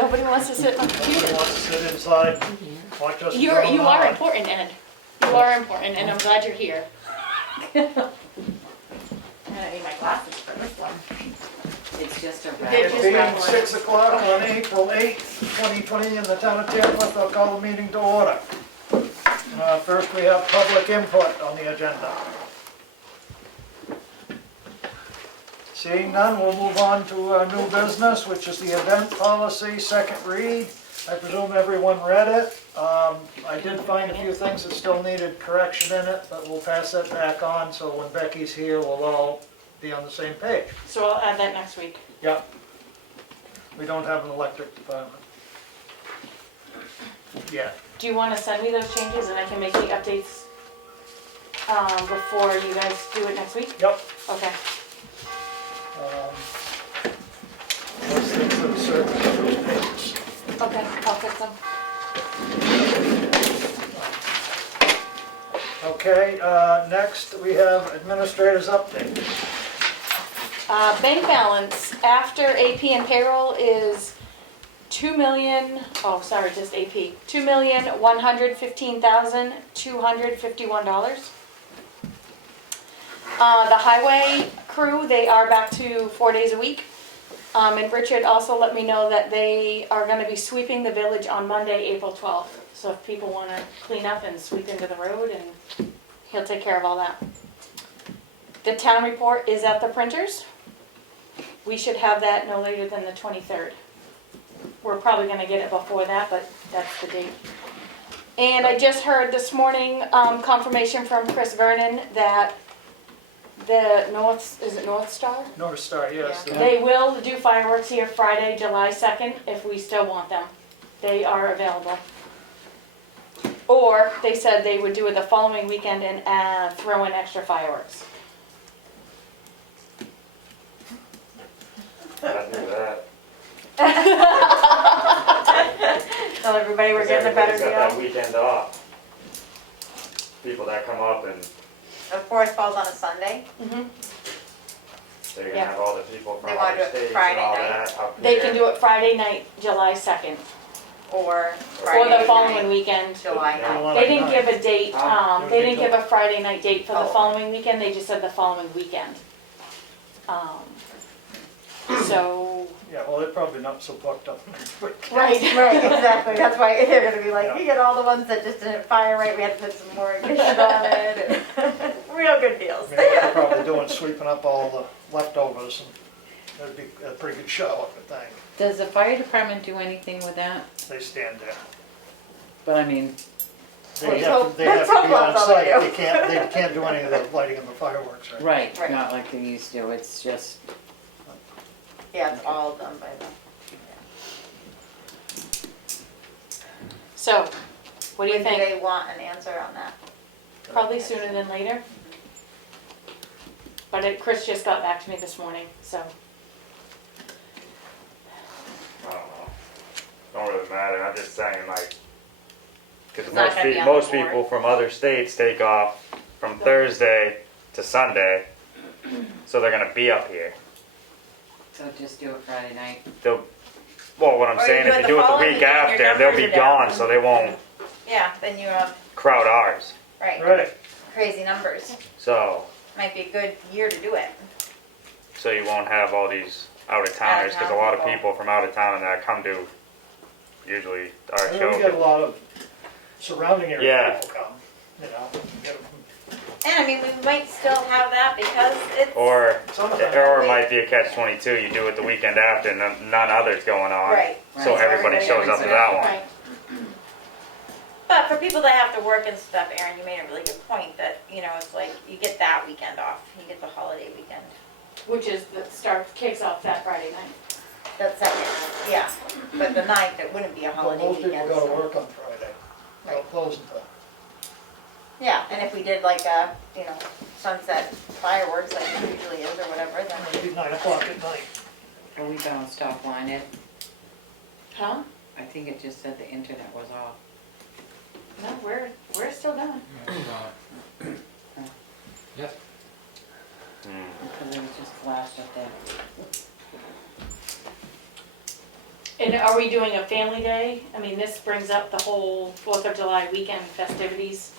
nobody wants to sit on the Nobody computer. wants to sit inside, watch us. You are important, Ed. You are important, and I'm glad you're here. I need my glasses for this one. It's just a They're raffle. just Being raffle. 6 o'clock on April 8th, 2020 in the town of Tamworth, I'll call the meeting to order. First we have public input on the agenda. Seeing none, we'll move on to new business, which is the event policy, second read. I presume everyone read it. I did find a few things that still needed correction in it, but we'll pass that back on, so when Becky's here, we'll all be on the same page. So I'll add that next week. Yep. We don't have an electric department. Yeah. Do you want to send me those changes and I can make the updates before you guys do it next week? Yep. Okay. Those things that are certain those pages. Okay, I'll fix them. Okay, next we have administrator's update. Bank balance after AP and payroll is just AP, $2,115,251. The highway crew, they are back to 4 days a week. And Richard also let me know that they are gonna be sweeping the village on Monday, April 12th. So if people wanna clean up and sweep into the road, and he'll take care of all that. The town report is at the printers. We should have that no later than the 23rd. We're probably gonna get it before that, but that's the date. And I just heard this morning, confirmation from Chris Vernon that the is it North Star? North Star, yes. Yeah. They will do fireworks here Friday, July 2nd, if we still want them. They are available. Or they said they would do it the following weekend and throw in extra fireworks. I'd do that. Tell everybody we're getting a better Everybody's got that deal. weekend off. People that come up and Of course, falls on a Sunday. Mhm. they're gonna Yeah. have all the people from They wanna other do it states and Friday all night. that up They here. can do it Friday night, July 2nd, Or or Friday the following night, weekend. July Yeah. 9th. They didn't give a date, they didn't give a Huh? Friday night date for the Oh. following weekend, they just said the following weekend. So, Yeah, well, they're probably not so booked up next week. right. Right, exactly, that's why they're gonna be like, Yeah. you get all the ones that just didn't fire right, we had to put some more ignition on it, and real good I deals. mean, what they're probably doing, sweeping up all the leftovers, and that'd be a pretty good show, I would think. Does the fire department do anything with that? They stand there. But I mean, They Let's have hope- to, they have let's to hope be on that's all they site, do. they can't do any of the lighting of the fireworks, right? right, Right. not like they used to, it's just, Yeah, it's all done by them. So, what do you When do think? they want an answer on that? Probably sooner than later. But Chris just got back to me this morning, so. I don't know. Don't really matter, I'm just saying like, cause It's not most gonna be on the most board. people from other states take off from Thursday to Sunday. So they're gonna be up here. so just do it Friday night. Well, what I'm Or you saying, do if it you the do it the following week weekend, your after, they'll numbers be are down. gone, so they won't Yeah, then you have, crowd ours. right, Right, crazy numbers. So, Might be a good year to do it. so you won't have all these out of towners, because a lot of people. people from out of town that come to usually our I mean, show. we get a lot of surrounding area Yeah. people come, you know, get them And I mean, we might still have that because it's. Or some of it them. might be a catch-22. You do it the weekend after, and none others going on. Right. So Right. everybody shows up to that one. Right. But for people that have to work and stuff, Aaron, you made a really good point that, you know, it's like you get that weekend off. You get the holiday weekend. Which is kicks off that Friday night. That second, yeah. But the 9th, it wouldn't be a Well, holiday most people weekend. go to so- work on Friday, they'll Right. close until. Yeah, and if we did like a, you know, sunset fireworks like it usually is or whatever, then. Maybe 9 o'clock at night. Are we bounced offline it? Huh? I think it just said the internet was off. No, we're still going. Yep. Hmm. Because it was just flashed up there. And are we doing a family day? I mean, this brings up the whole 4th of July weekend festivities.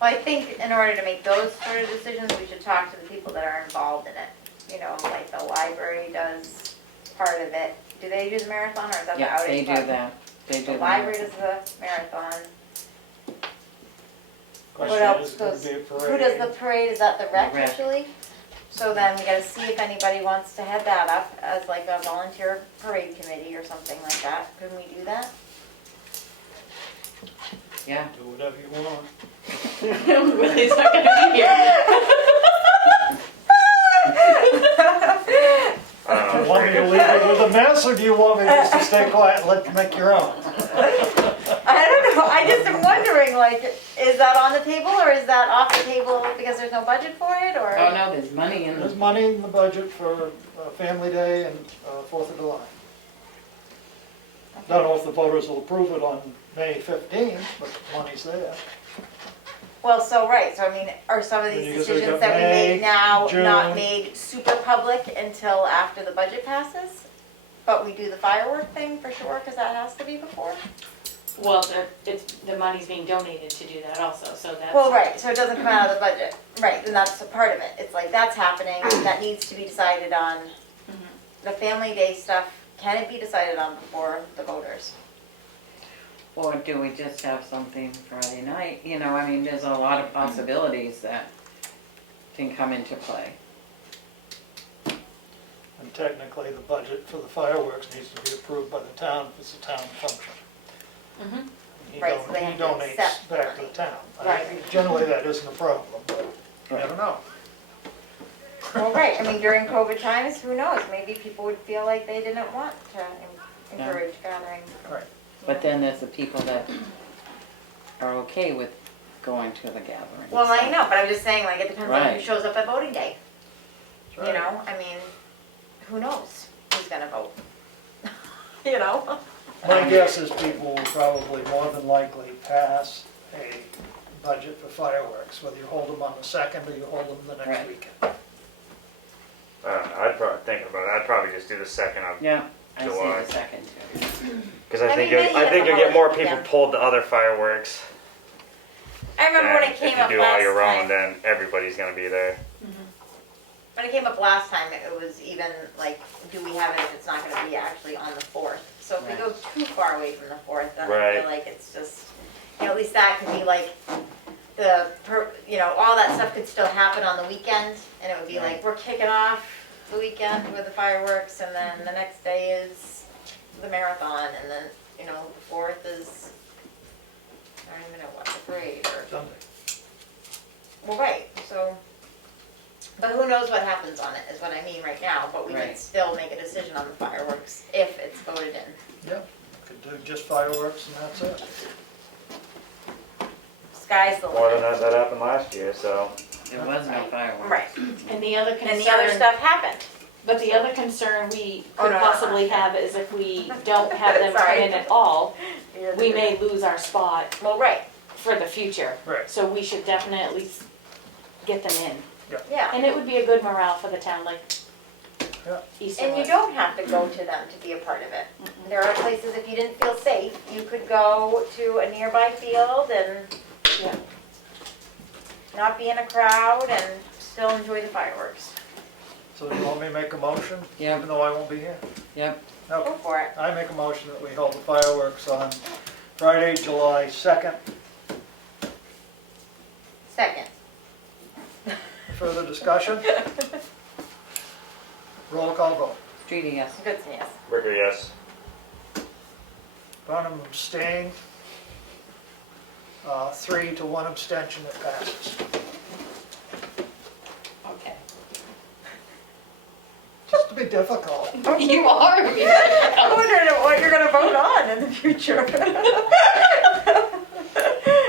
Well, I think in order to make those sort of decisions, we should talk to the people that are involved in it. You know, like the library does part of it. Do they do the marathon, or is that the Yeah, outing they do club? that. They do The that. library does the marathon. What Question else is, would goes, it be a who does parade? the parade? Is that the rec The rec. usually? So then we gotta see if anybody wants to head that up as like a volunteer parade committee or something like that. Can we do that? Yeah. Do whatever you want. Willie's not gonna be here. I don't Do know. you want me to leave it with a mess, or do you want me just to stay quiet and let you make your own? I don't know, I just am wondering, like, is that on the table or is that off the table because there's no budget for it, or? Oh, no, there's money in There's the, money in the budget for Family Day and 4th of July. Don't know if the voters will approve it on May 15th, but the money's there. Well, so, right, so I mean, are some of Then these you just decisions got that we May, make now June. not made super public until after the budget passes? But we do the firework thing for sure, cause that has to be before? Well, the money's being donated to do that also, so that's. Well, right, so it doesn't come out of the budget, right, and that's a part of it, it's like, that's happening, that needs to be decided on. The family day stuff, can it be decided on before the voters? or do we just have something Friday night? You know, I mean, there's a lot of possibilities that can come into play. And technically, the budget for the fireworks needs to be approved by the town if it's a town function. Mhm. He Right, so they have to donates accept the back to money. the town. Right. Generally, that isn't a problem, but you never know. Well, right, I mean, during COVID times, who knows, maybe people would feel like they didn't want to encourage gathering. Right. But then there's the people that are okay with going to the gathering. Well, I so- know, but I'm just saying, like, it depends on who Right. shows up at voting day, That's you right. know, I mean, who knows who's gonna vote? You know? My guess is people will probably more than likely pass a budget for fireworks, whether you hold them on the 2nd or you hold them the next Right. weekend. I don't know. I'd probably thinking about it. I'd probably just do the 2nd of, Yeah, I see July. the second too. because I I think mean, you'll, maybe I think in you'll the get more holiday people weekend. pulled to other fireworks. I remember when than it came if you up do all last your own, time, then everybody's gonna be there. when it came up last time, it was even like, do we have it if it's not gonna be actually on the 4th? So if we Right. go too far away from the 4th, then I Right. feel like it's just, you know, at least that could be like, you know, all that stuff could still happen on the weekend, and it would be like, we're kicking off the weekend with the fireworks, and then the next day is the marathon, and then, you know, the 4th is, I don't even know what, the parade, or, Sunday. well, right, so, but who knows what happens on it, is what I mean right now, but we can Right. still make a decision on the fireworks if it's voted in. Yep, could do just fireworks and that's it. Sky's the More than limit. that happened last year, so. There was no fireworks. Right, And the other and the other concern, stuff happened. but the other concern we Oh, could no, no, possibly no. have is if we don't have them come Sorry. in at all, we may lose our spot Well, right, for the future. Right. So we should definitely get them in. yeah. And it would be a good morale for the town, like Yeah. East and And you West. don't have to go to them to be a part of it. There are places, if you didn't feel safe, you could go to a nearby field and Yeah. not be in a crowd and still enjoy the fireworks. So do you want me to make a motion? Yep. Even though I won't be here? Yep, Okay. Go for it. I make a motion that we hold the fireworks on Friday, July 2nd. Second. Further discussion? Roll call vote. Streety, yes. Goodson, yes. Ricker, yes. Bonham abstained. 3 to 1 abstention, it passes. Okay. Just to be difficult. You are. I'm wondering what you're gonna vote on in the future.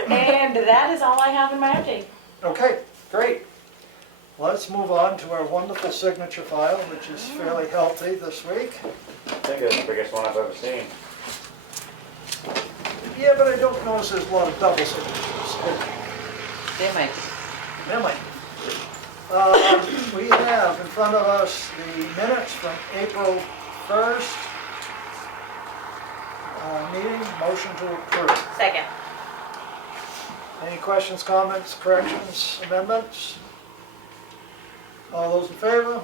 And that is all I have in my update. Okay, great. Let's move on to our wonderful signature file, which is fairly healthy this week. I think it's the biggest one I've ever seen. Yeah, but I don't notice there's a lot of double signatures. They might, There might be. We have in front of us the minutes from April 1st, meeting. Motion to approve. Second. Any questions, comments, corrections, amendments? All those in favor?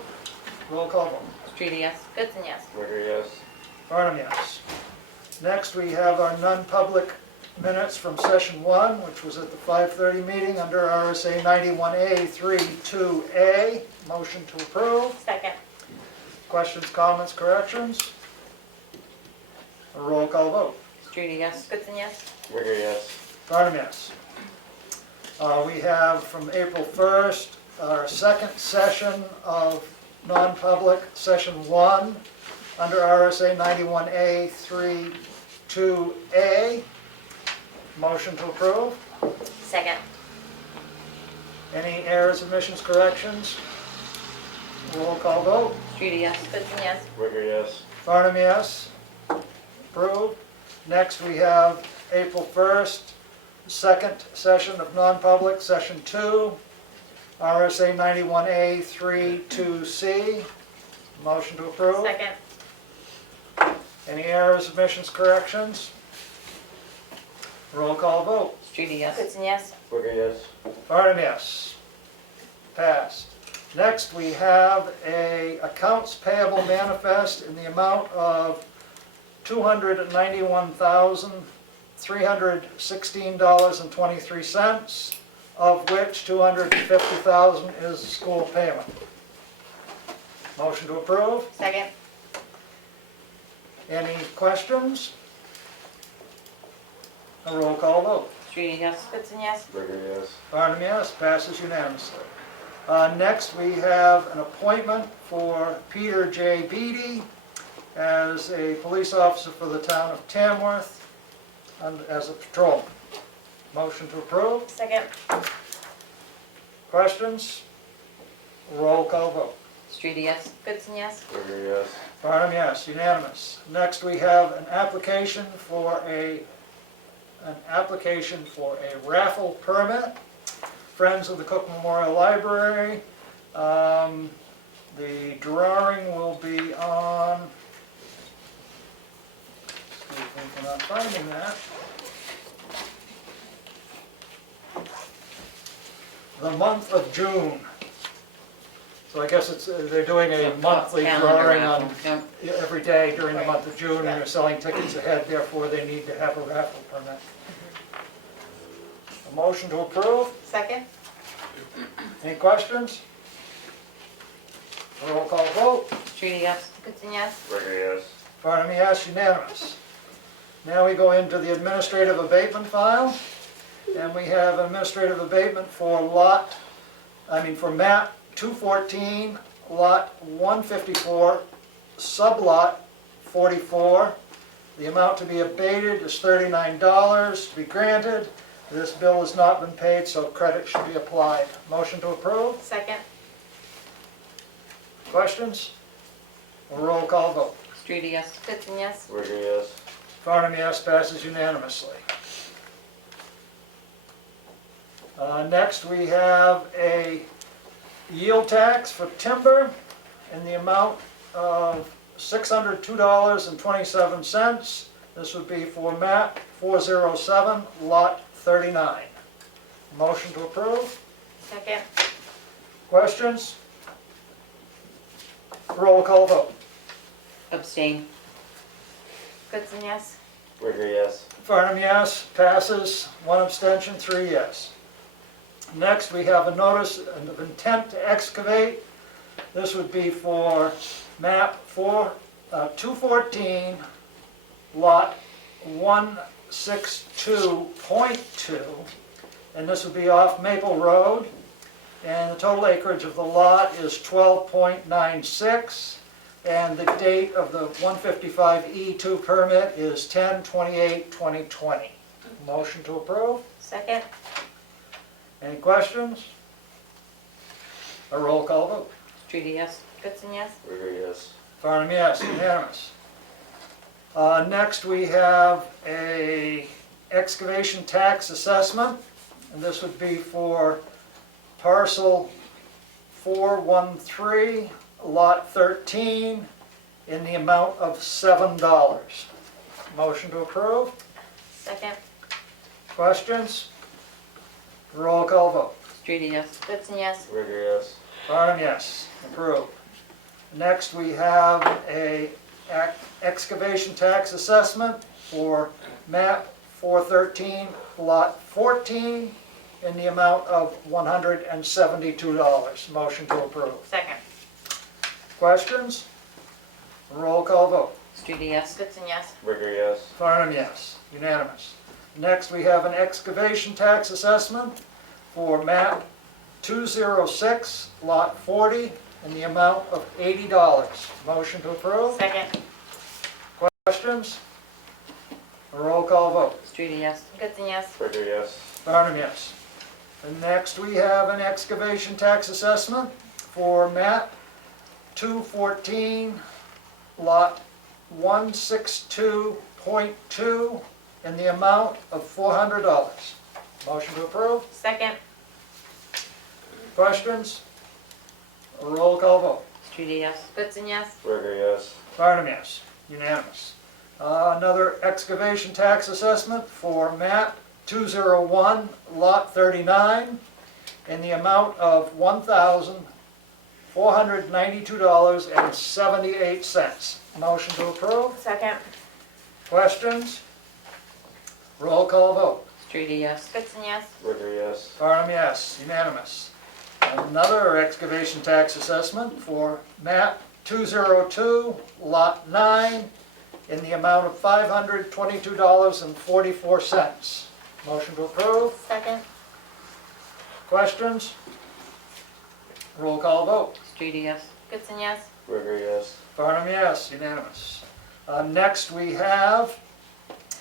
Roll call vote. Street, yes. Goodson, yes. Wicker, yes. Barnum, yes. Next, we have our non-public minutes from session 1, which was at the 5:30 meeting under RSA 91A 32A. Motion to approve. Second. Questions, comments, corrections? A roll call vote. Street, yes. Goodson, yes. Wicker, yes. Barnum, yes. We have from April 1st, our second session of non-public, session 1, under RSA 91A 32A. Motion to approve. Second. Any errors, omissions, corrections? Roll call vote. Street, yes. Goodson, yes. Wicker, yes. Barnum, yes. Approved. Next, we have April 1st, second session of non-public, session 2, RSA 91A 32C. Motion to approve. Second. Any errors, omissions, corrections? Roll call vote. Street, yes. Goodson, yes. Wicker, yes. Barnum, yes. Passed. Next, we have a accounts payable manifest in the amount of $291,316.23, of which $250,000 is school payment. Motion to approve. Second. Any questions? A roll call vote. Street, yes. Goodson, yes. Wicker, yes. Barnum, yes. Passes unanimously. Next, we have an appointment for Peter J. Beatty as a police officer for the town of Tamworth and as a patrolman. Motion to approve. Second. Questions? Roll call vote. Street, yes. Goodson, yes. Wicker, yes. Barnum, yes, unanimous. Next, we have an application for a raffle permit. Friends of the Cook Memorial Library. The drawing will be on, see if we're not finding that. The month of June. So I guess it's, they're doing a monthly Calendar drawing raffle, on yep. every day during the month of June, and Yeah. they're selling tickets ahead, therefore they need to have a raffle permit. A motion to approve? Second. Any questions? Roll call vote. Street, yes. Goodson, yes. Wicker, yes. Barnum, yes, unanimous. Now we go into the administrative abatement file, and we have administrative abatement for for map 214, lot 154, sublot 44. The amount to be abated is $39 to be granted. This bill has not been paid, so credit should be applied. Motion to approve? Second. Questions? A roll call vote. Street, yes. Goodson, yes. Wicker, yes. Barnum, yes, passes unanimously. Next, we have a yield tax for timber in the amount of $602.27. This would be for map 407, lot 39. Motion to approve? Second. Questions? Roll call vote. Abstain. Goodson, yes. Wicker, yes. Farnham, yes. Passes. One abstention, 3 yes. Next, we have a notice of intent to excavate. This would be for map 214, lot 162.2, and this would be off Maple Road. And the total acreage of the lot is 12.96, and the date of the 155E2 permit is 10/28/2020. Motion to approve? Second. Any questions? A roll call vote. Street, yes. Goodson, yes. Wicker, yes. Farnham, yes, unanimous. Next, we have a excavation tax assessment, and this would be for parcel 413, lot 13, in the amount of $7. Motion to approve. Second. Questions? Roll call vote. Streety, yes. Goodson, yes. Rigor, yes. Farnum, yes. Approved. Next, we have a excavation tax assessment for map 413, lot 14, in the amount of $172. Motion to approve. Second. Questions? Roll call vote. Streety, yes. Goodson, yes. Rigor, yes. Farnum, yes. Unanimous. Next, we have an excavation tax assessment for map 206, lot 40, in the amount of $80. Motion to approve. Second. Questions? Roll call vote. Streety, yes. Goodson, yes. Rigor, yes. Farnum, yes. And next, we have an excavation tax assessment for map 214, lot 162.2, in the amount of $400. Motion to approve. Second. Questions? Roll call vote. Streety, yes. Goodson, yes. Rigor, yes. Farnum, yes. Unanimous. Another excavation tax assessment for map 201, lot 39, in the amount of $1,492.78. Motion to approve. Second. Questions? Roll call vote. Streety, yes. Goodson, yes. Rigor, yes. Farnum, yes. Unanimous. Another excavation tax assessment for map 202, lot 9, in the amount of $522.44. Motion to approve. Second. Questions? Roll call vote. Streety, yes. Goodson, yes. Rigor, yes. Farnum, yes. Unanimous. Next, we have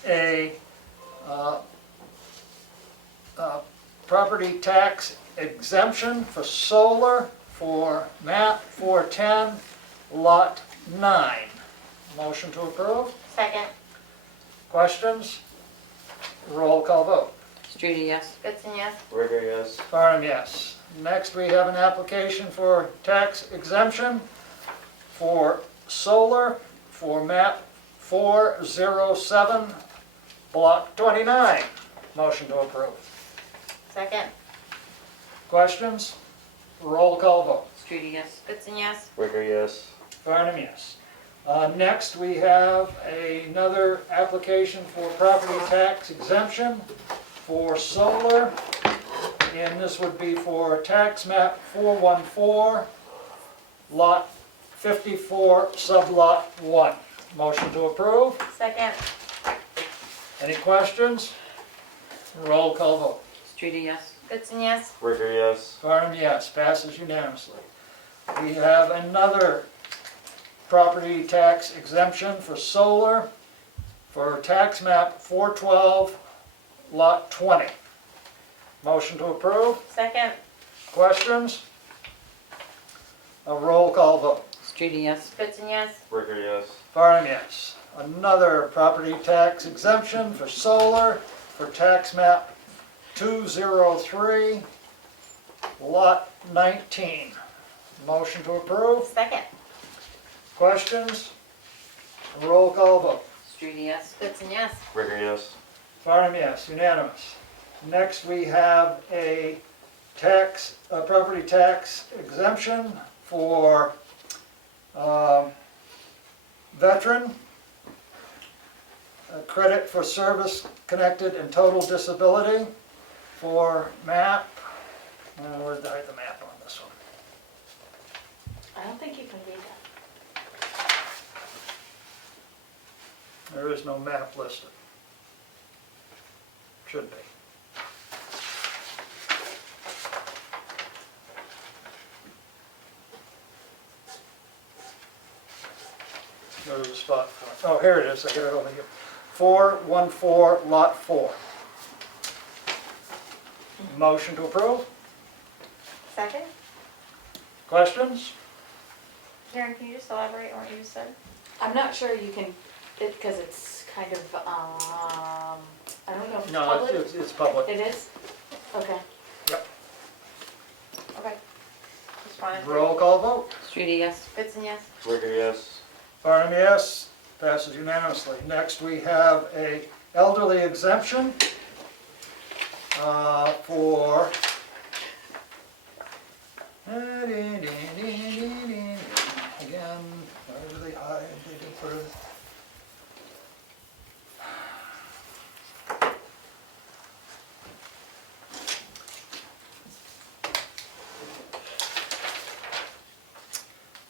a property tax exemption for solar for map 410, lot 9. Motion to approve. Second. Questions? Roll call vote. Streety, yes. Goodson, yes. Rigor, yes. Farnum, yes. Next, we have an application for tax exemption for solar for map 407, block 29. Motion to approve. Second. Questions? Roll call vote. Streety, yes. Goodson, yes. Rigor, yes. Farnum, yes. Next, we have another application for property tax exemption for solar, and this would be for tax map 414, lot 54, sublot 1. Motion to approve. Second. Any questions? Roll call vote. Streety, yes. Goodson, yes. Rigor, yes. Farnum, yes. Passes unanimously. We have another property tax exemption for solar for tax map 412, lot 20. Motion to approve. Second. Questions? A roll call vote. Streety, yes. Goodson, yes. Rigor, yes. Farnum, yes. Another property tax exemption for solar for tax map 203, lot 19. Motion to approve. Second. Questions? Roll call vote. Streety, yes. Goodson, yes. Rigor, yes. Farnum, yes, unanimous. Next, we have a property tax exemption for veteran, credit for service connected and total disability for map, where's the map on this one? I don't think you can read that. There is no map listed. Should be. There's a spot for it. Oh, here it is, I got it over here. 414, lot 4. Motion to approve. Second. Questions? Karen, can you just elaborate on what you just said? I'm not sure you can, because it's kind of, I don't know if it's No, public. it's public. It is? Okay. Okay. Just wanted to. Roll call vote. Streety, yes. Goodson, yes. Rigor, yes. Farnum, yes. Passes unanimously. Next, we have a elderly exemption for again, where do they hide? They did put it.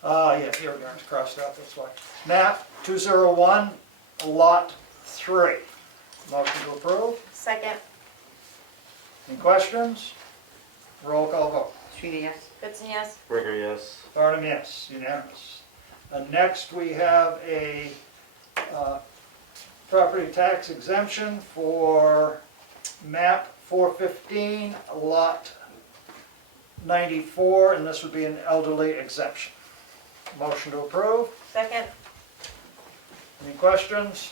Yeah, here we are, it's crossed out, that's why. Map 201, Lot 3. Motion to approve. Second, Any questions? Roll call vote. Street, yes? Goodson, yes? Rigger, yes. Barnum, yes, unanimous. Next, we have a property tax exemption for map 415, Lot 94, and this would be an elderly exemption. Motion to approve. Second, Any questions?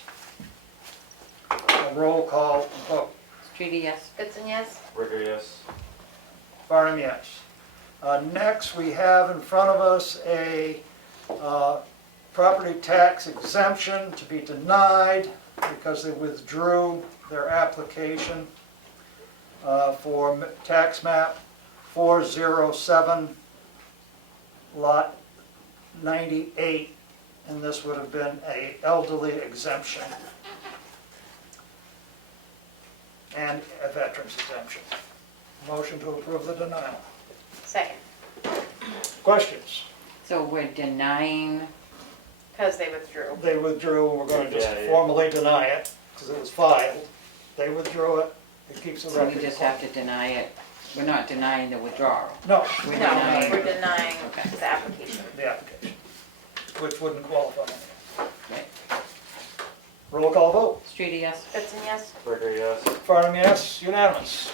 A roll call vote. Street, yes? Goodson, yes? Rigger, yes. Barnum, yes. Next, we have in front of us a property tax exemption to be denied because they withdrew their application for tax map 407, lot 98, and this would have been a elderly exemption and a veteran's exemption. Motion to approve the denial. Second, Questions? So we're denying, because they withdrew. They withdrew, we're going to just Yeah, yeah. formally deny it, because it was filed. They withdrew it, it keeps the so we record. just have to deny it. We're not denying the withdrawal. No, We're No, denying. we're denying Okay. the application. the application, which wouldn't qualify. Right. Roll call vote. Street, yes? Goodson, yes? Rigger, yes. Farnum, yes, unanimous.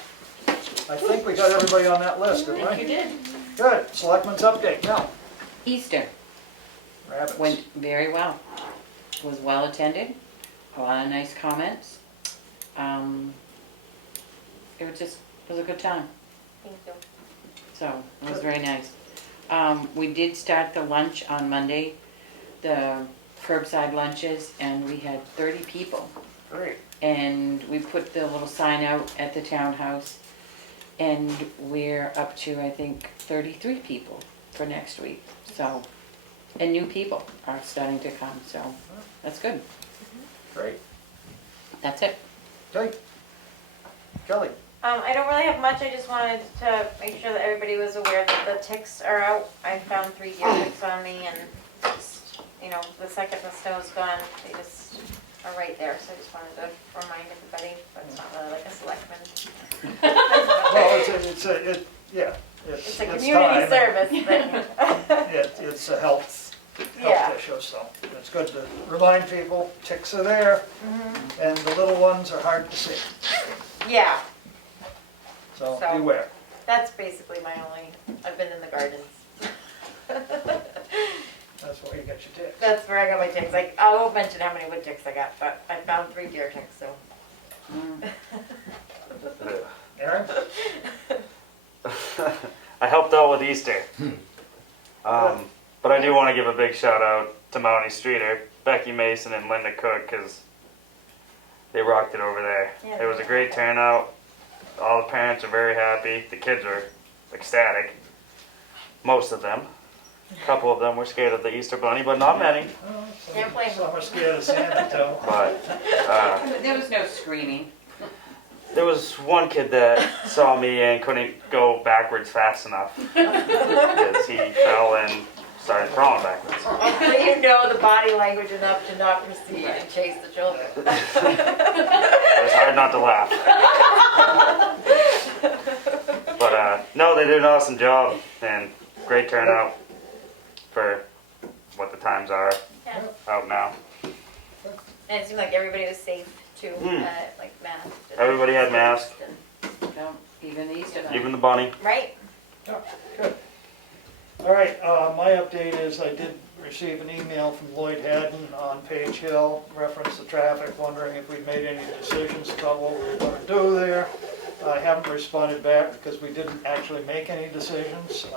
I think we got everybody on that list, didn't we? You did. Good, selectmen's update, now. Easter Rabbits. went very well. Was well attended, a lot of nice comments. It was a good time, Thank you. so it was very nice. We did start the lunch on Monday, the curbside lunches, and we had 30 people. Great. And we put the little sign out at the townhouse, and we're up to, I think, 33 people for next week. So, and new people are starting to come, so that's good. Great. That's it. Okay. Kelly. I don't really have much, I just wanted to make sure that everybody was aware that the ticks are out. I found 3 deer ticks on me and just, you know, the second the snow's gone, they just are right there. So I just wanted to remind everybody, but it's not really like a selectman. Well, It's a time. community service thing. It's a health Yeah. issue, so it's good to remind people, ticks are there, Mhm. and the little ones are hard to see, Yeah, so So- beware. that's basically my only, I've been in the gardens. That's where you get your ticks. That's where I got my ticks. Like, I won't mention how many wood ticks I got, but I found 3 deer ticks, so. Aaron? I helped out with Easter. But I do want to give a big shout out to Mountie Streeter, Becky Mason, and Linda Cook, because they rocked it over there. Yeah. It was a great turnout. All the parents are very happy. The kids are ecstatic. Most of them. A couple of them were scared of the Easter Bunny, but not many. Can't blame Some are scared of Santa too. But There was no screaming. there was one kid that saw me and couldn't go backwards fast enough because he fell and started crawling backwards. Hopefully you know the body language enough to not proceed and chase the children. It was hard not to laugh. But no, they did an awesome job and great turnout for what the times are Yeah. out now. And it seemed like everybody was safe too, Mm. like masked. and- Everybody had masks. No, even the Easter bunny. Even the bunny. Right? Yeah, good. All right, my update is I did receive an email from Lloyd Haddon on Page Hill, reference to traffic, wondering if we'd made any decisions about what we were gonna do there. I haven't responded back because we didn't actually make any decisions.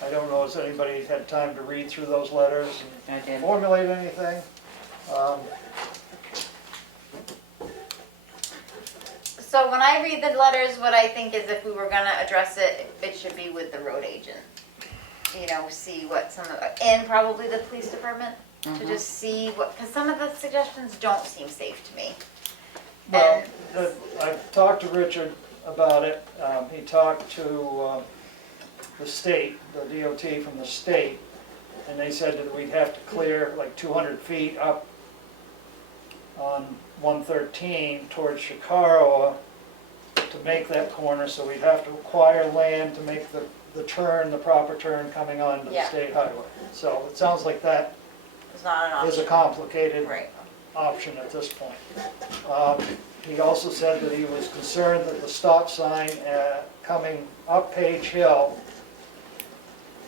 I don't know if anybody had time to read through those letters I and did. formulate anything. Um, So when I read the letters, what I think is if we were gonna address it, it should be with the road agent. You know, see what some of, and probably the police department, to just see what, because some of the suggestions don't seem safe to me. Well, And I've talked to Richard about it. He talked to the state, the DOT from the state, and they said that we'd have to clear like 200 feet up on 113 towards Chicago to make that corner, so we'd have to acquire land to make the turn, the proper turn coming onto the Yeah. state highway. So it sounds like that it's not an is a option. complicated Right. option at this point. He also said that he was concerned that the stop sign coming up Page Hill,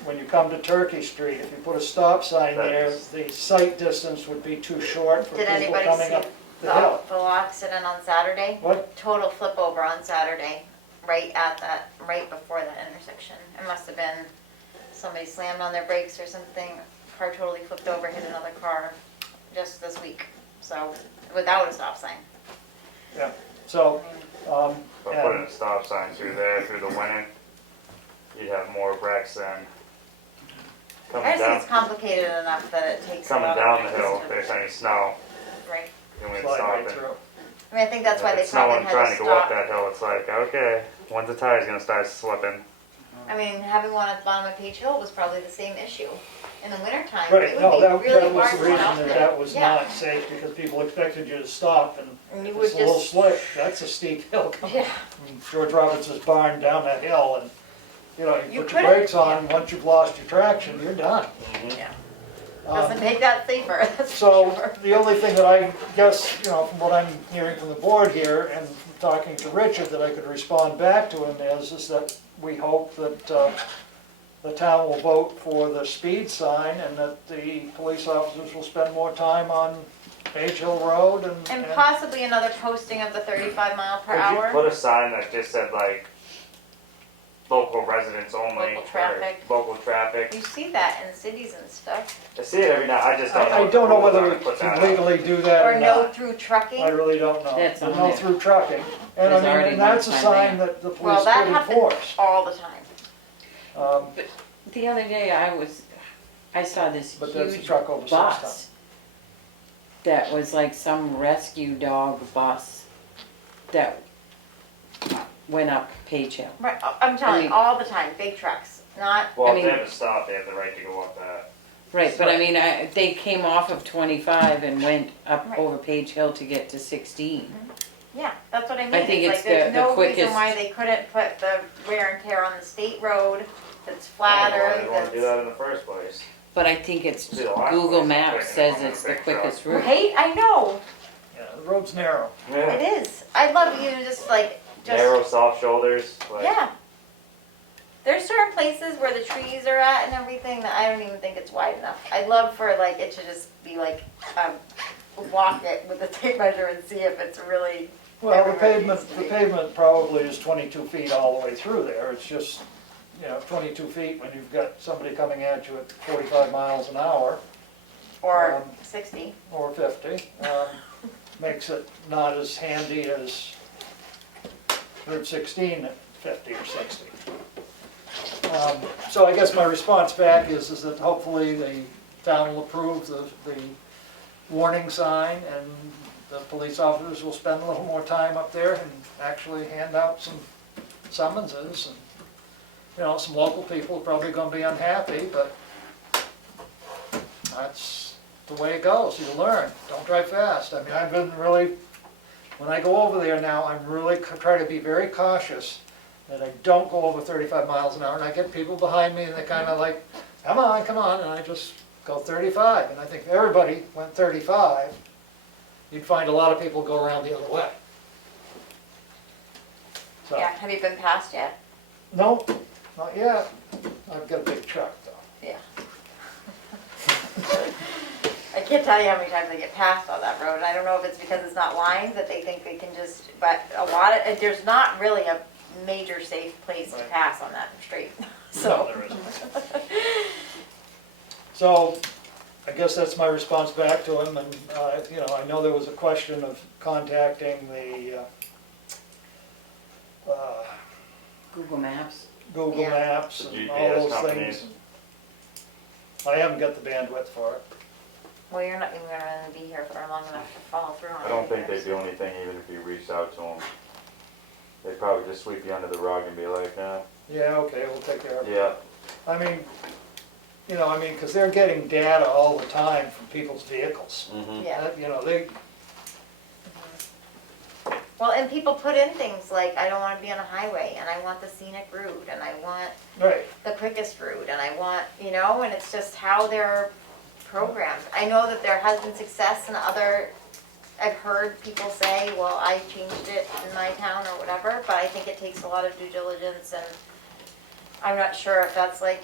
when you come to Turkey Street, if you put a stop sign there, the sight distance would be too short for Did people anybody coming see up the hill. the accident on Saturday? What? Total flip over on Saturday, right at that, right before that intersection. It must have been somebody slammed on their brakes or something. Car totally flipped over, hit another car just this week. So, without a stop sign. Yeah, so, But putting and a stop sign through there through the winter, you'd have more wrecks than I coming just think down, it's complicated enough that it takes a coming lot of down the practice hill. to- If there's any snow, Right. then we'd slide stop right it. through. I mean, I think that's why If they it's probably snowing had trying to to go up stop. that hill, it's like, okay, when's the tire's gonna start slipping? I mean, having one at the bottom of Page Hill was probably the same issue. In the wintertime, Right, it no, would be that really was hard the to reason stop that there. that was Yeah. not safe, because people expected you to stop, and And you it's would a little just, slick, that's a steep hill coming. yeah, I mean, George Robertson's barn down that hill, and, you know, you You put your couldn't- brakes on, once you've lost your traction, you're done. yeah. Um, Doesn't make that safer, that's So, for sure. the only thing that I guess, you know, from what I'm hearing from the board here, and from talking to Richard, that I could respond back to him is that we hope that the town will vote for the speed sign, and that the police officers will spend more time on Page Hill Road And possibly another posting of the 35 mile per Could you hour. put a sign that just said like, local residents only? Local or traffic. Local traffic. You see that in cities and stuff. I see it every now, I just don't know. I what don't know the rules whether are we to put that can up. legally do that Or or no not. through I trucking. really don't know. That's There's on no there. through trucking, and There's I mean, already and that's a one sign sign that the Well, police that could happens enforce. all the time. Um, The other day I saw this But that's a huge truck over 6 bus tons. that was like some rescue dog bus that went up Page Hill. Right, I'm telling you, mean- all the time, big trucks, not, Well, I if they mean- have to stop, they have the right to go up that. Right, but I mean, they came off of 25 and went up Right. over Page Hill to get to 16. yeah, that's what I mean. I think like it's there's the no reason quickest- why they couldn't put the wear and tear on the state road that's I don't know flatter, why they want to do that's. that in the first place. But I think it's, See, the last Google place Maps I'm says taking it it's on the a big truck. quickest route. Right, I know, Yeah, the road's narrow. Yeah. it is. I love you just like, just, Narrow, soft shoulders, like. yeah. There's certain places where the trees are at and everything that I don't even think it's wide enough. I'd love for like, it to just be like, walk it with a tape measure and see if it's really. Well, the everywhere it pavement, needs to the be. pavement probably is 22 feet all the way through there. It's just, you know, 22 feet when you've got somebody coming at you at 45 miles an hour, Or Um, 60. or 50, makes it not as handy as Route 16 at 50 or 60. So I guess my response back is that hopefully the town will approve the warning sign, and the police officers will spend a little more time up there and actually hand out some summonses. And, you know, some local people are probably gonna be unhappy, but that's the way it goes. You learn, don't drive fast. I mean, I've been really, when I go over there now, I'm really try to be very cautious that I don't go over 35 miles an hour, and I get people behind me and they kind of like, come on, and I just go 35. And I think if everybody went 35, you'd find a lot of people go around the other way. So, Yeah, have you been passed yet? no, not yet. I've got a big truck though. Yeah. I can't tell you how many times I get passed on that road, and I don't know if it's because it's not lined, that they think they can just, but a lot of, there's not really a major safe place to Right. pass on that street, No, so. there isn't. So, I guess that's my response back to him, and, you know, I know there was a question of contacting the, Google Maps. Google Yeah. Maps The and all GPS those companies. things. I haven't got the bandwidth for it. Well, you're not even gonna be here for long enough to follow through on it. I don't think either, they'd do anything even if you reached out to them. They'd probably just sweep you under the rug and be like, Yeah, okay, we'll take care of it. yeah, I mean, you know, because they're getting data all the time from people's vehicles. mm-hmm. Yeah. You know, they, Well, and people put in things like, I don't wanna be on a highway, and I want the scenic route, and I want right, the quickest route, and I want, you know, and it's just how they're programmed. I know that there has been success in other, I've heard people say, well, I changed it in my town or whatever, but I think it takes a lot of due diligence, and I'm not sure if that's like,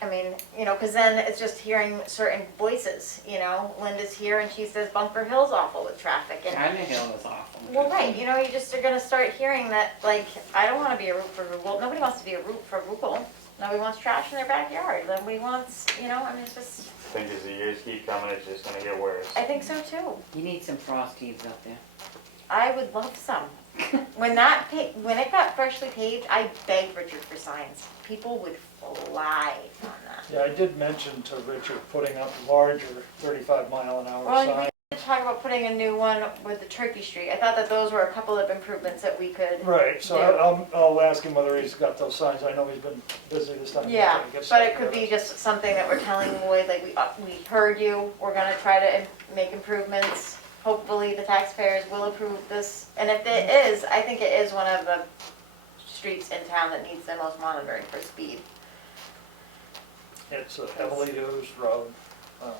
I mean, you know, cause then it's just hearing certain voices, you know, Linda's here and she says Bunker Hill's awful with traffic, and Gardner Hill is awful. well, right, you know, you just are gonna start hearing that, like, I don't wanna be a root for Google, nobody wants to be a root for Google. Nobody wants trash in their backyard, nobody wants, you know, I mean, it's just, I think as the years keep coming, it's just gonna get worse. I think so too. You need some Frosties up there. I would love some. When when it got freshly paved, I begged Richard for signs. People would fly on that. yeah, I did mention to Richard putting up larger 35-mile-an-hour Well, and we signs. did talk about putting a new one with the Turkey Street. I thought that those were a couple of improvements that we could. Right, so do. I'll ask him whether he's got those signs. I know he's been busy this time. Yeah, He gets but it stuff could done. be just something that we're telling Lloyd, like, we heard you, we're gonna try to make improvements. Hopefully the taxpayers will approve this, and if it is, I think it is one of the streets in town that needs the most monitoring for speed. It's a heavily used road. Yeah.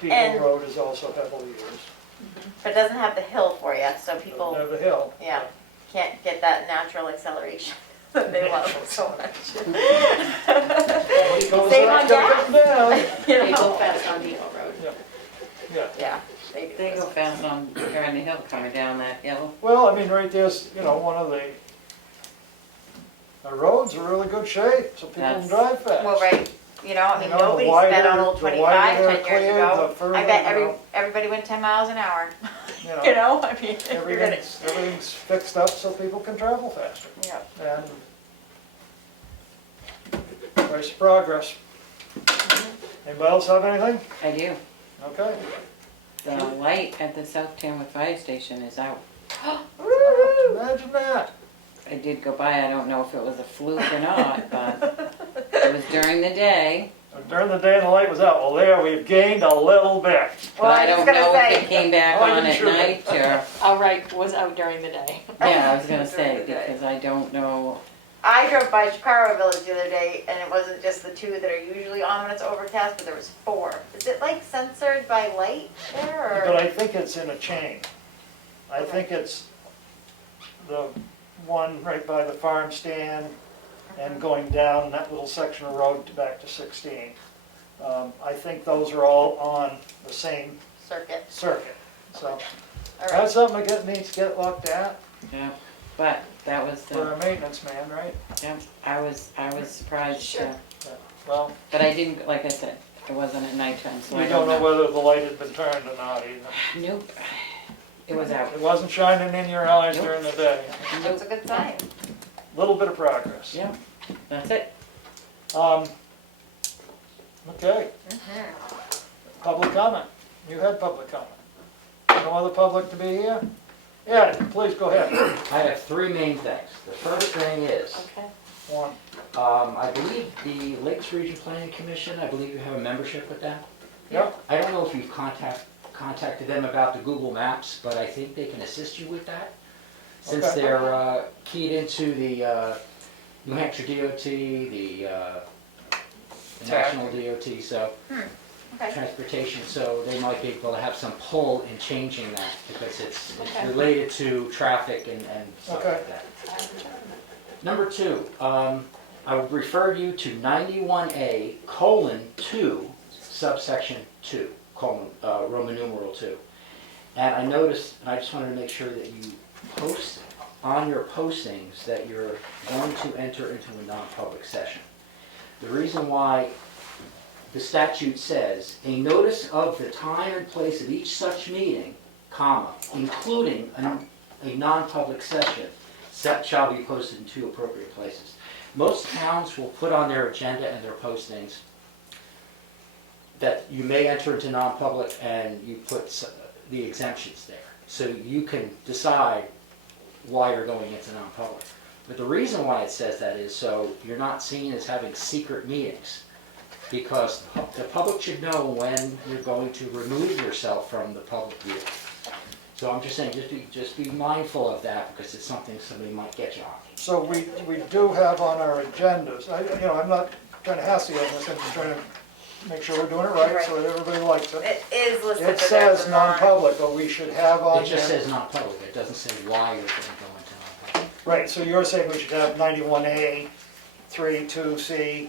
Depot And- Road is also heavily used. But it doesn't have the hill for you, so Doesn't people have a hill. yeah. can't get that natural acceleration that they love so much. When it goes Save up, on gotta come down. You They go know? fast on Depot Road. Yeah. Yeah, they do. They go fast on Gardner Hill coming down that hill. Well, I mean, right there's, you know, one of the roads are really good shape, so people can That's- drive fast. Well, right, you know, I mean, You know, the nobody wider- sped on Old the 25 wider 10 they're years cleared, ago. the further, I bet you know. everybody went 10 miles an hour, You you know, know, I mean, if you're gonna, everything's fixed up so people can travel faster. yeah. And price of progress. Anybody else have anything? I do. Okay. The light at the South Tamworth Fire Station is out. Imagine that. I did go by, I don't know if it was a fluke or not, but it was during the day. During the day the light was out. Well, there, we've gained a little bit. But Well, I I was don't gonna know if say- it came back Oh, I on didn't at sure. night or, All right, was out during the day. yeah, I was gonna say, During the day. because I don't know. I drove by Chicago Village the other day, and it wasn't just the two that are usually on when it's overcast, but there was 4. Is it like censored by light there, But or? I think it's in a chain. I think it's the one right by the farm stand and going down that little section of road back to 16. I think those are all on the same Circuit, circuit. So all right. that's something that needs to get looked at Yeah, but that was for the, a maintenance man, right? yeah, I was surprised, Sure. Well, but I didn't, like I said, it wasn't at nighttime, so we I don't know whether the light had been turned or not either. Nope, it was out. It wasn't shining in your eyes Nope. during the day. That's a good sign. Little bit of progress. Yeah, that's it. Okay, public comment. You had public comment. No other public to be here? Yeah, please go ahead. I have 3 main things. The first thing is, Okay. One. I believe the Lakes Region Planning Commission, I believe you have a membership with them. Yep. I don't know if you've contacted them about the Google Maps, but I think they can assist you with that. Since Okay. they're keyed into the New Hampshire DOT, the National DOT, so Okay. transportation, so they might be able to have some pull in changing that because it's Okay. related to traffic and stuff Okay. like that. Number 2, I would refer you to 91A:2, subsection 2, Roman numeral 2. And I noticed, and I just wanted to make sure that you post on your postings that you're going to enter into a non-public session. The reason why the statute says, a notice of the time and place of each such meeting, comma, including a non-public session, shall be posted in 2 appropriate places. Most towns will put on their agenda and their postings that you may enter into non-public, and you put the exemptions there. So you can decide why you're going into non-public. But the reason why it says that is so you're not seen as having secret meetings, because the public should know when you're going to remove yourself from the public view. So I'm just saying, just be mindful of that, because it's something somebody might get you on. So we do have on our agendas, I'm not trying to hassle you on this, I'm just trying to make sure we're doing it right so that everybody likes it. It is listed. It says non-public, but we should have on It just there. says non-public, it doesn't say why you're going to go into non-public. Right, so you're saying we should have 91A, 3, 2C.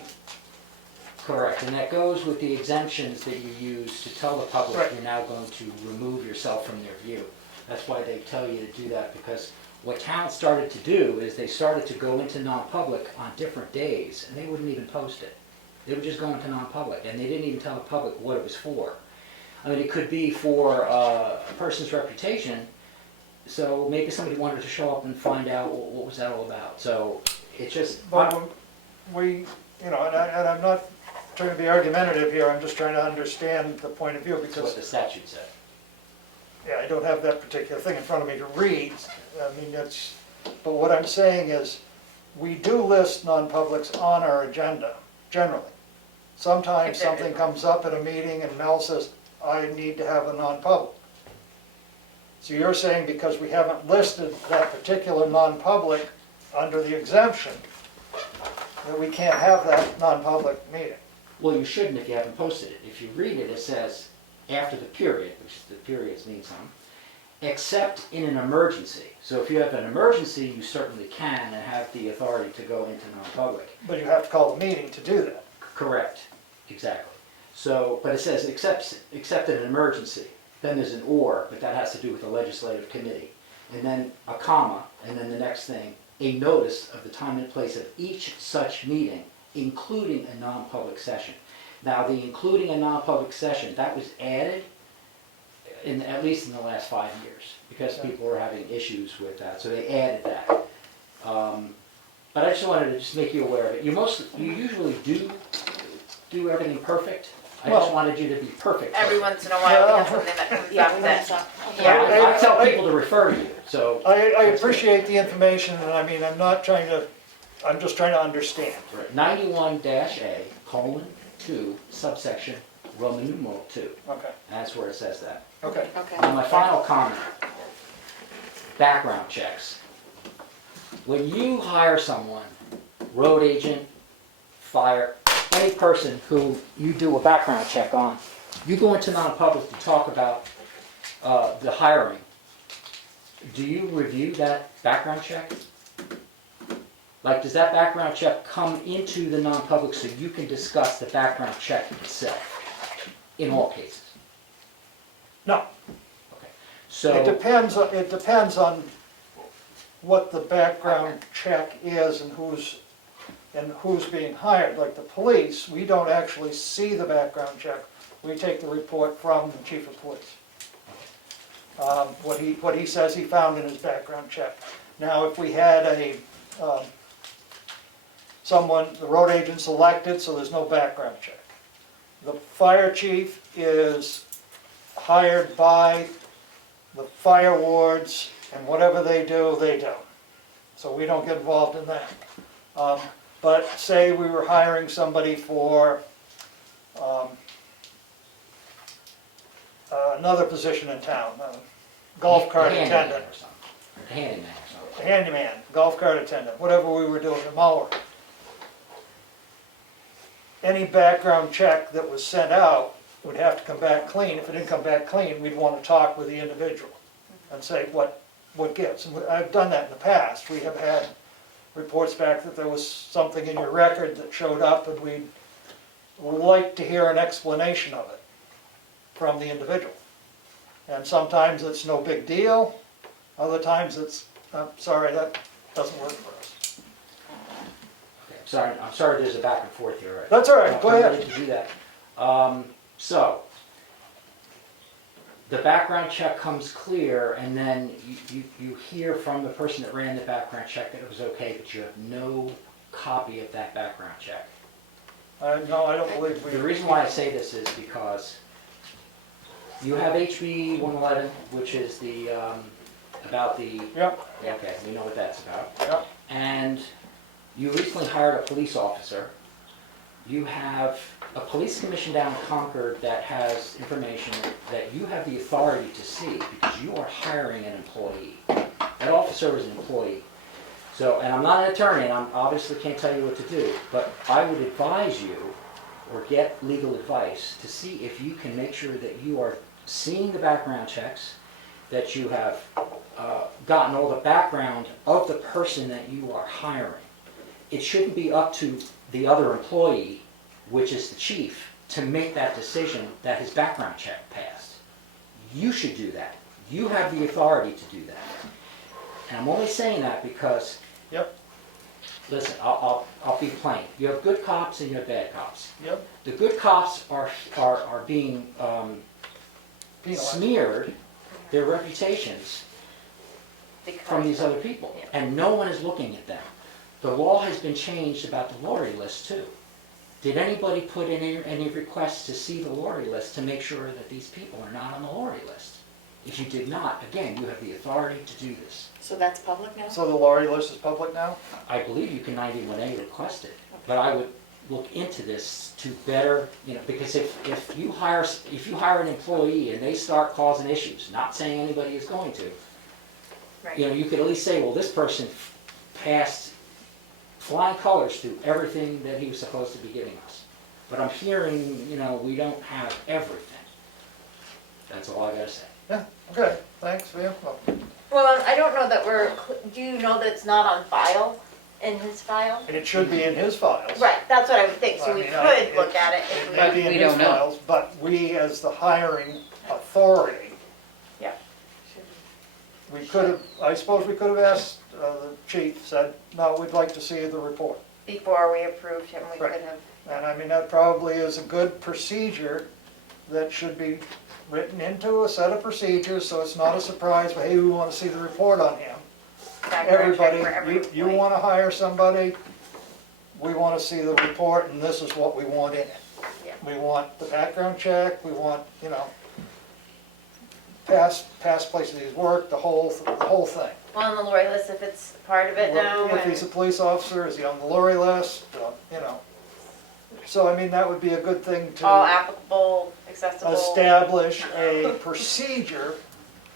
Correct, and that goes with the exemptions that you use to tell the public Right. you're now going to remove yourself from their view. That's why they tell you to do that, because what towns started to do is they started to go into non-public on different days, and they wouldn't even post it. They would just go into non-public, and they didn't even tell the public what it was for. I mean, it could be for a person's reputation, so maybe somebody wanted to show up and find out what was that all about. So it's just, But we, and I'm not trying to be argumentative here, I'm just trying to understand the point of view, that's what because, the statute said. yeah, I don't have that particular thing in front of me to read. I mean, but what I'm saying is, we do list non-publics on our agenda, generally. Sometimes something comes up at a meeting and Mel says, I need to have a non-public. So you're saying because we haven't listed that particular non-public under the exemption, that we can't have that non-public meeting? Well, you shouldn't if you haven't posted it. If you read it, it says, after the period, which the periods mean something, except in an emergency. So if you have an emergency, you certainly can and have the authority to go into non-public. But you have to call the meeting to do that. Correct, exactly. So, but it says except in an emergency. Then there's an or, but that has to do with the legislative committee. And then a comma, and then the next thing, a notice of the time and place of each such meeting, including a non-public session. Now, the including a non-public session, that was added at least in the last 5 years, because people were having issues with that, so they added that. But I just wanted to just make you aware of it. You usually do everything perfect. I just Well, wanted you to be perfect. Every once in a while, we have something that comes Yeah, up we that, mess up. Okay. yeah. I tell people to refer to you, so. I appreciate the information, and I mean, I'm just trying to understand. 91-A:2, subsection, Roman numeral 2. Okay, That's where it says that. okay. Okay. Now, my final comment, background checks. When you hire someone, road agent, fire, any person who you do a background check on, you go into non-public to talk about the hiring. Do you review that background check? Like, does that background check come into the non-public so you can discuss the background check itself, in all cases? No, Okay. it So, depends on what the background check is and who's being hired. Like the police, we don't actually see the background check. We take the report from the chief of police. What he says he found in his background check. Now, if we had the road agent selected, so there's no background check. The fire chief is hired by the fire wards, and whatever they do, they do. So we don't get involved in that. But say we were hiring somebody for another position in town, golf cart handyman attendant, or something. Handyman or something. handyman, golf cart attendant, whatever we were doing, a mower. Any background check that was sent out would have to come back clean. If it didn't come back clean, we'd want to talk with the individual and say what gives. And I've done that in the past. We have had reports back that there was something in your record that showed up, and we'd like to hear an explanation of it from the individual. And sometimes it's no big deal, other times it's, sorry, that doesn't work for us. Okay, I'm sorry there's a back and forth here. Right? That's all right, go I'm ahead. ready to do that. So, the background check comes clear, and then you hear from the person that ran the background check that it was okay, but you have no copy of that background check. No, I don't believe we. The reason why I say this is because you have HB 111, which is the, about the, Yep, okay, we know what that's about. yep, And you recently hired a police officer. You have a police commission down in Concord that has information that you have the authority to see because you are hiring an employee. That officer is an employee. So, and I'm not an attorney, and I obviously can't tell you what to do, but I would advise you, or get legal advice, to see if you can make sure that you are seeing the background checks, that you have gotten all the background of the person that you are hiring. It shouldn't be up to the other employee, which is the chief, to make that decision that his background check passed. You should do that. You have the authority to do that. And I'm only saying that because, yep, listen, I'll be plain. You have good cops and you have bad cops. yep. The good cops are being Penalized. smeared, their reputations, from these other people, and no one is looking at them. The law has been changed about the lorry list too. Did anybody put in any requests to see the lorry list to make sure that these people are not on the lorry list? If you did not, again, you have the authority to do this. So that's public now? So the lorry list is public now? I believe you can 91A request it, but I would look into this to better, because if you hire an employee and they start causing issues, not saying anybody is going to, Right. you could at least say, well, this person passed flying colors to everything that he was supposed to be giving us. But I'm hearing, we don't have everything. That's all I gotta say. Yeah, okay, thanks for the info. Well, I don't know that do you know that it's not on file, in his file? It should be in his files. Right, that's what I would think, so I we mean, could look at it if It we. may be in We his don't know. files, but we, as the hiring authority, we could have, I suppose we could have asked, the chief said, no, we'd like to see the report. Before we approved him, we Right. could have. And I mean, that probably is a good procedure that should be written into a set of procedures, so it's not a surprise, but hey, we want to see the report on him. background check Everybody, for every you employee. want to hire somebody, we want to see the report, and this is what we want in it. Yeah. We want the background check, we want, past places he's worked, the whole thing. Well, on the lorry list, if it's part of it now, If he's a and, police officer, is he on the lorry list, So, I mean, that would be a good thing all to applicable, accessible. establish a procedure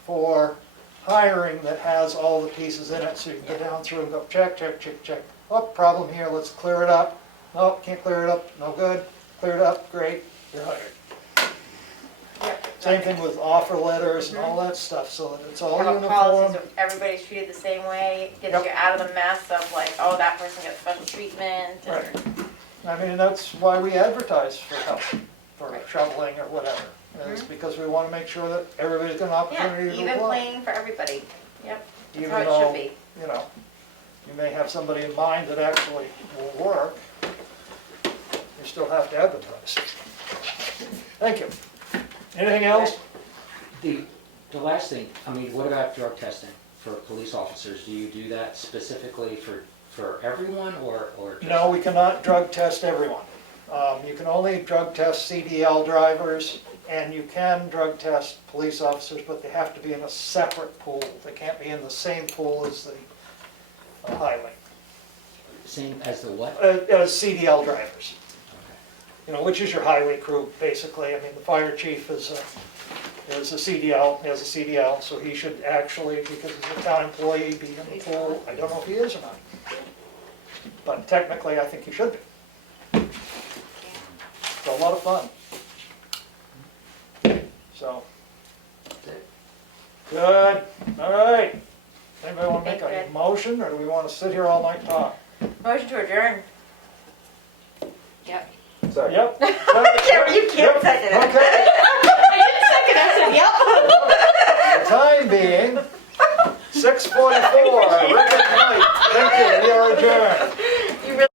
for hiring that has all the pieces in it, so you can go down through and go, check, check, check, check. Oh, problem here, let's clear it up. No, can't clear it up, no good. Clear it up, great, you're hired. Yep, Same thing with offer letters and all that stuff, so that it's all Have a uniform. policies, of everybody's treated the same way, gets Yep. you out of the mess of like, oh, that person gets special treatment. and- Right. I mean, that's why we advertise for help, for Right. shoveling or whatever. Is because we want to make sure that everybody's got an Yeah, opportunity to even apply. playing for everybody, yep, that's Even how it though, should be. you may have somebody in mind that actually will work, you still have to advertise. Thank you. Anything else? The last thing, what about drug testing for police officers? Do you do that specifically for everyone or just? No, we cannot drug test everyone. You can only drug test CDL drivers, and you can drug test police officers, but they have to be in a separate pool. They can't be in the same pool as the highway, Same as the what? as CDL drivers. Okay. Which is your highway crew, basically. I mean, the fire chief is a CDL, has a CDL, so he should actually, because he's a town employee, be in the pool. I don't know if he is or not. But technically, I think he should be. It's a lot of fun. So, That's it. good, all right. Anybody want to make Thank a you. motion, or do we want to sit here all night and talk? Motion to adjourn. Yep. Yep. Karen, you can't second it. Okay, I didn't second, I said, yep. the time being 6:44, Rick at night. Thank you, we are adjourned.